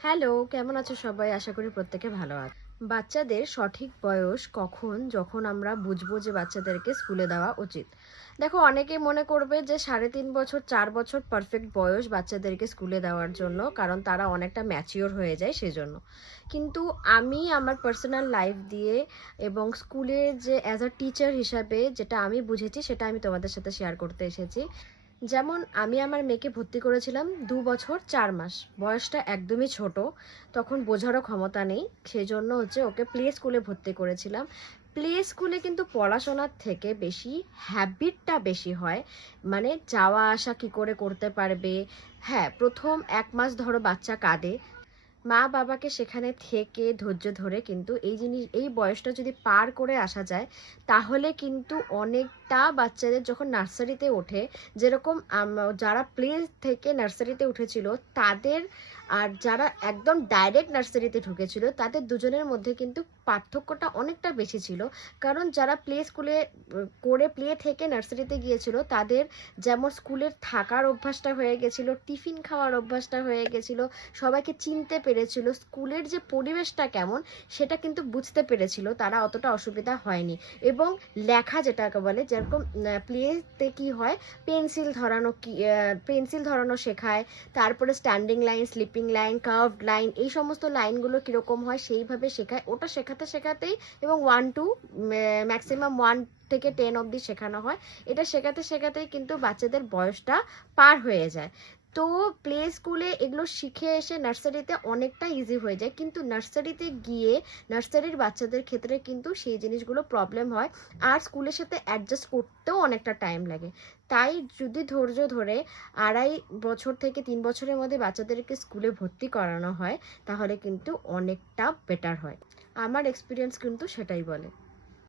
Hello, কেমন আছো সবাই? আশা করি প্রত্যেকে ভালো আছো। বাচ্চাদের সঠিক বয়স কখন, যখন আমরা বুঝবো যে বাচ্চাদেরকে স্কুলে দেওয়া উচিত। দেখো, অনেকেই মনে করবে যে 3.5 বছর 4 বছর পারফেক্ট বয়স বাচ্চাদেরকে স্কুলে দেওয়ার জন্য, কারণ তারা অনেকটা ম্যাচিওর হয়ে যায় সেজন্য। কিন্তু আমি আমার পার্সোনাল লাইফ দিয়ে এবং স্কুলে যে অ্যাজ আ টিচার হিসাবে যেটা আমি বুঝেছি সেটা আমি তোমাদের সাথে শেয়ার করতে এসেছি। যেমন আমি আমার মেয়েকে ভর্তি করেছিলাম 2 বছর 4 মাস, বয়সটা একদমই ছোট, তখন বোঝারও ক্ষমতা নেই, সেজন্য ওকে প্লে স্কুলে ভর্তি করেছিলাম। প্লে স্কুলে কিন্তু পড়াশোনার থেকে বেশি হ্যাবিটটা বেশি হয়, মানে যাওয়া আসা কি করে করতে পারবে। হ্যাঁ, প্রথম 1 মাস ধরো বাচ্চা কাঁদে, মা বাবাকে সেখানে থেকে ধৈর্য ধরে কিন্তু এই বয়সটা যদি পার করে আসা যায়, তাহলে কিন্তু অনেকটা বাচ্চাদের যখন নার্সারিতে ওঠে, যেরকম যারা প্লে থেকে নার্সারিতে উঠেছিল তাদের আর যারা একদম ডাইরেক্ট নার্সারিতে ঢুকেছিল তাদের দুজনের মধ্যে কিন্তু পার্থক্যটা অনেকটা বেশি ছিল। কারণ যারা প্লে স্কুলে করে প্লে থেকে নার্সারিতে গিয়েছিল তাদের যেমন স্কুলের থাকার অভ্যাসটা হয়ে গেছিল, টিফিন খাওয়ার অভ্যাসটা হয়ে গেছিল, সবাইকে চিনতে পেরেছিল, স্কুলের যে পরিবেশটা কেমন সেটা কিন্তু বুঝতে পেরেছিল, তারা অতটা অসুবিধা হয়নি। এবং লেখা যেটাকে বলে, যেরকম প্লেতে কি হয়, পেন্সিল ধরানো শেখায়, তারপরে standing line, sleeping line, curved line, এই সমস্ত লাইনগুলো কীরকম হয় সেইভাবে শেখায়। ওটা শেখাতে শেখাতেই এবং 1 to ম্যাক্সিমাম 1 থেকে 10 অবধি শেখানো হয়। এটা শেখাতে শেখাতেই কিন্তু বাচ্চাদের বয়সটা পার হয়ে যায়। তো প্লে স্কুলে এগুলো শিখে এসে নার্সারিতে অনেকটা ইজি হয়ে যায়, কিন্তু নার্সারিতে গিয়ে নার্সারির বাচ্চাদের ক্ষেত্রে কিন্তু সেই জিনিসগুলো প্রবলেম হয়, আর স্কুলের সাথে অ্যাডজাস্ট করতেও অনেকটা টাইম লাগে। তাই যদি ধৈর্য ধরে 2.5 বছর থেকে 3 বছরের মধ্যে বাচ্চাদেরকে স্কুলে ভর্তি করানো হয়, তাহলে কিন্তু অনেকটা বেটার হয়। আমার এক্সপিরিয়েন্স কিন্তু সেটাই বলে।